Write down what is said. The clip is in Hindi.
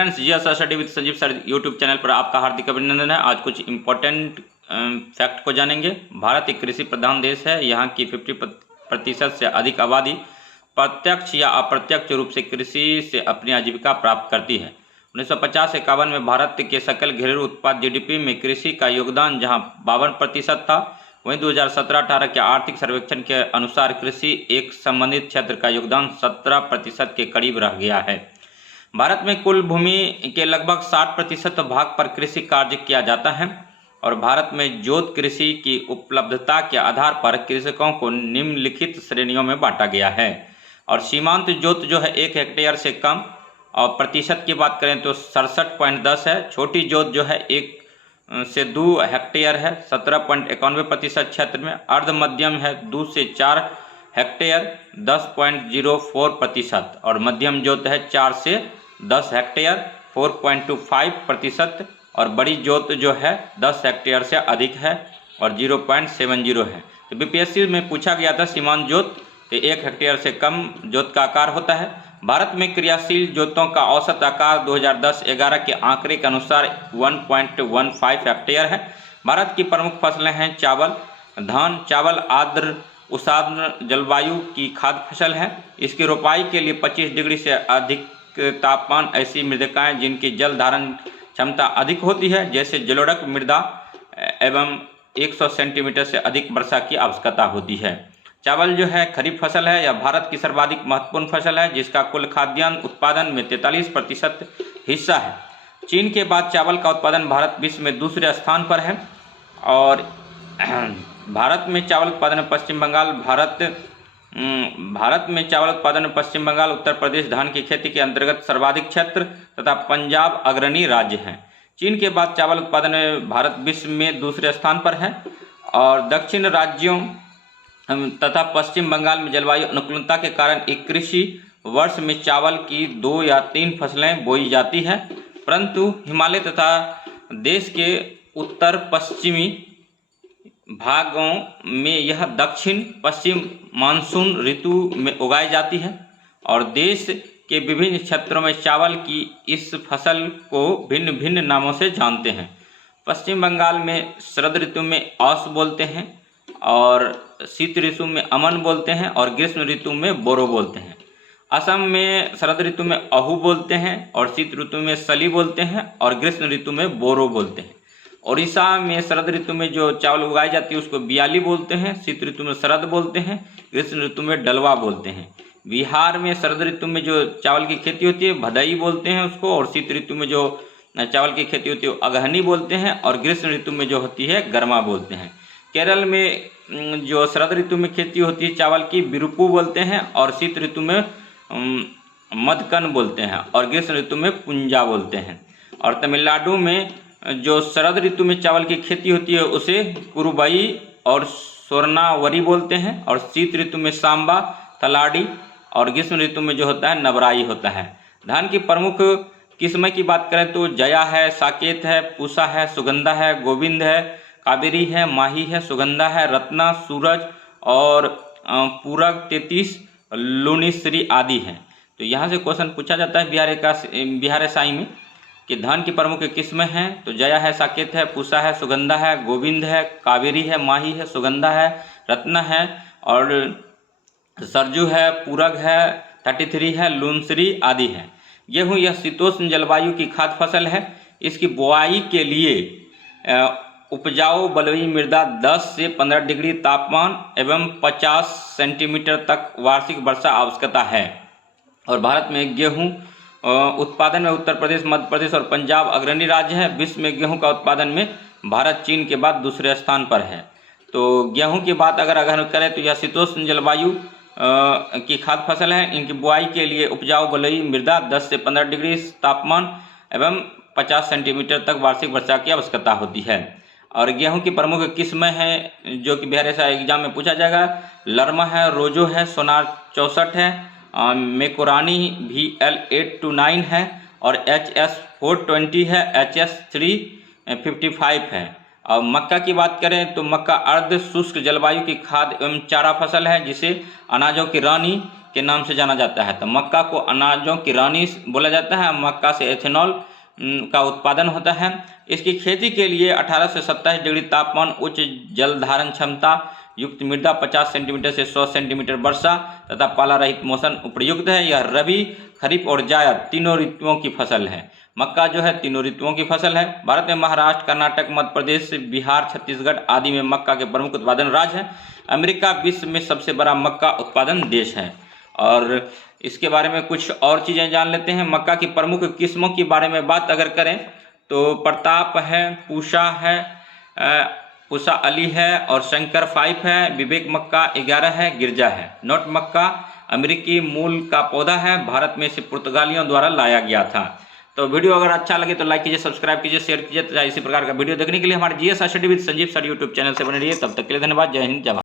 Friends, GS study with Sanjeev sir YouTube channel पर आपका हार्दिक अभिनंदन है। आज कुछ इम्पोर्टेंट फैक्ट को जानेंगे। भारत एक कृषि प्रधान देश है। यहाँ की 50% से अधिक आबादी प्रत्यक्ष या अप्रत्यक्ष रूप से कृषि से अपनी आजीविका प्राप्त करती है। 1950-51 में भारत के सकल घरेलू उत्पाद जीडीपी में कृषि का योगदान जहाँ 52% था, वहीं 2017-18 के आर्थिक सर्वेक्षण के अनुसार कृषि एक संबंधित क्षेत्र का योगदान 17% के करीब रह गया है। भारत में कुल भूमि के लगभग 60% भाग पर कृषि कार्य किया जाता है और भारत में जोत कृषि की उपलब्धता के आधार पर कृषकों को निम्नलिखित श्रेणियों में बांटा गया है। और सीमांत जोत जो है 1 हेक्टेयर से कम, और प्रतिशत की बात करें तो 67.10 है। छोटी जोत जो है 1 से 2 हेक्टेयर है, 17.91% क्षेत्र में। अर्ध मध्यम है 2 से 4 हेक्टेयर, 10.04%। और मध्यम जोत है 4 से 10 हेक्टेयर, 4.25%। और बड़ी जोत जो है 10 हेक्टेयर से अधिक है और 0.70 है। तो बीपीएससी में पूछा गया था सीमांत जोत, तो 1 हेक्टेयर से कम जोत का आकार होता है। भारत में क्रियाशील जोतों का औसत आकार 2010-11 के आंकड़े के अनुसार 1.15 हेक्टेयर है। भारत की प्रमुख फसलें हैं चावल, धान। चावल आर्द्र उष्ण जलवायु की खाद्य फसल है। इसकी रोपाई के लिए 25 डिग्री से अधिक तापमान, ऐसी मृदिकाएं जिनकी जल धारण क्षमता अधिक होती है, जैसे जलोढ़ मृदा, एवं 100 सेंटीमीटर से अधिक वर्षा की आवश्यकता होती है। चावल जो है खरीफ फसल है। यह भारत की सर्वाधिक महत्वपूर्ण फसल है, जिसका कुल खाद्यान्न उत्पादन में 43% हिस्सा है। चीन के बाद चावल का उत्पादन भारत विश्व में दूसरे स्थान पर है। और भारत में चावल उत्पादन में पश्चिम बंगाल, उत्तर प्रदेश धान की खेती के अंतर्गत सर्वाधिक क्षेत्र तथा पंजाब अग्रणी राज्य हैं। चीन के बाद चावल उत्पादन में भारत विश्व में दूसरे स्थान पर है। और दक्षिण राज्यों तथा पश्चिम बंगाल में जलवायु अनुकूलता के कारण एक कृषि वर्ष में चावल की 2 या 3 फसलें बोई जाती है, परंतु हिमालय तथा देश के उत्तर पश्चिमी भागों में यह दक्षिण पश्चिम मानसून ऋतु में उगाई जाती है। और देश के विभिन्न क्षेत्रों में चावल की इस फसल को भिन्न भिन्न नामों से जानते हैं। पश्चिम बंगाल में शरद ऋतु में औस बोलते हैं, और शीत ऋतु में अमन बोलते हैं, और ग्रीष्म ऋतु में बोरो बोलते हैं। असम में शरद ऋतु में अहू बोलते हैं, और शीत ऋतु में सली बोलते हैं, और ग्रीष्म ऋतु में बोरो बोलते हैं। उड़ीसा में शरद ऋतु में जो चावल उगाई जाती है उसको बियाली बोलते हैं, शीत ऋतु में शरद बोलते हैं, ग्रीष्म ऋतु में डलवा बोलते हैं। बिहार में शरद ऋतु में जो चावल की खेती होती है भदई बोलते हैं उसको, और शीत ऋतु में जो चावल की खेती होती है अगहनी बोलते हैं, और ग्रीष्म ऋतु में जो होती है गरमा बोलते हैं। केरल में जो शरद ऋतु में खेती होती है चावल की विरुपू बोलते हैं, और शीत ऋतु में मधकन बोलते हैं, और ग्रीष्म ऋतु में पुंजा बोलते हैं। और तमिलनाडु में जो शरद ऋतु में चावल की खेती होती है उसे कुरुबई और स्वर्णावरी बोलते हैं, और शीत ऋतु में सांबा, तलाड़ी, और ग्रीष्म ऋतु में जो होता है नवराई होता है। धान की प्रमुख किस्में की बात करें तो जया है, साकेत है, पूसा है, सुगंधा है, गोविंद है, कावेरी है, माही है, सुगंधा है, रत्ना, सूरज और पूरक 33, लुनीश्री आदि हैं। तो यहाँ से क्वेश्चन पूछा जाता है बिहार एसआई में कि धान की प्रमुख किस्में हैं, तो जया है, साकेत है, पूसा है, सुगंधा है, गोविंद है, कावेरी है, माही है, सुगंधा है, रत्ना है, और सरजू है, पूरक है, 33 है, लुनश्री आदि है। गेहूँ यह शीतोष्ण जलवायु की खाद्य फसल है। इसकी बुआई के लिए उपजाऊ बलुई मृदा 10 से 15 डिग्री तापमान एवं 50 सेंटीमीटर तक वार्षिक वर्षा आवश्यकता है। और भारत में गेहूं उत्पादन में उत्तर प्रदेश, मध्य प्रदेश और पंजाब अग्रणी राज्य है। विश्व में गेहूं का उत्पादन में भारत चीन के बाद दूसरे स्थान पर है। तो गेहूं की बात अगर करें तो यह शीतोष्ण जलवायु की खाद्य फसल है। इनकी बुआई के लिए उपजाऊ बलुई मृदा 10 से 15 डिग्री तापमान एवं 50 सेंटीमीटर तक वार्षिक वर्षा की आवश्यकता होती है। और गेहूं की प्रमुख किस्में हैं जो कि बिहार एसआई एग्जाम में पूछा जाएगा। लरमा है, रोजो है, सोनार 64 है, मेकोरानी VL 8-9 है, और HS 420 है, HS 355 है। और मक्का की बात करें तो मक्का अर्ध शुष्क जलवायु की खाद्य एवं चारा फसल है, जिसे अनाजों की रानी के नाम से जाना जाता है। तो मक्का को अनाजों की रानी बोला जाता है। मक्का से एथेनॉल का उत्पादन होता है। इसकी खेती के लिए 18 से 27 डिग्री तापमान, उच्च जल धारण क्षमता युक्त मृदा, 50 सेंटीमीटर से 100 सेंटीमीटर वर्षा तथा पाला रहित मौसम उपयुक्त है। यह रबी, खरीफ और जायद तीनों ऋतुओं की फसल है। मक्का जो है तीनों ऋतुओं की फसल है। भारत में महाराष्ट्र, कर्नाटक, मध्य प्रदेश, बिहार, छत्तीसगढ़ आदि में मक्का के प्रमुख उत्पादन राज्य हैं। अमेरिका विश्व में सबसे बड़ा मक्का उत्पादन देश है। और इसके बारे में कुछ और चीज़ें जान लेते हैं। मक्का की प्रमुख किस्मों के बारे में बात अगर करें तो प्रताप है, पूषा है, पूषा अली है और शंकर 5 है। विवेक मक्का 11 है। गिरजा है। नोट मक्का अमेरिकी मूल का पौधा है। भारत में इसे पुर्तगालियों द्वारा लाया गया था। तो वीडियो अगर अच्छा लगे तो लाइक कीजिए, सब्सक्राइब कीजिए, शेयर कीजिए तथा इसी प्रकार का वीडियो देखने के लिए हमारे GS study with Sanjeev sir YouTube channel से बने रहिए। तब तक के लिए धन्यवाद। जय हिंद, जय भारत।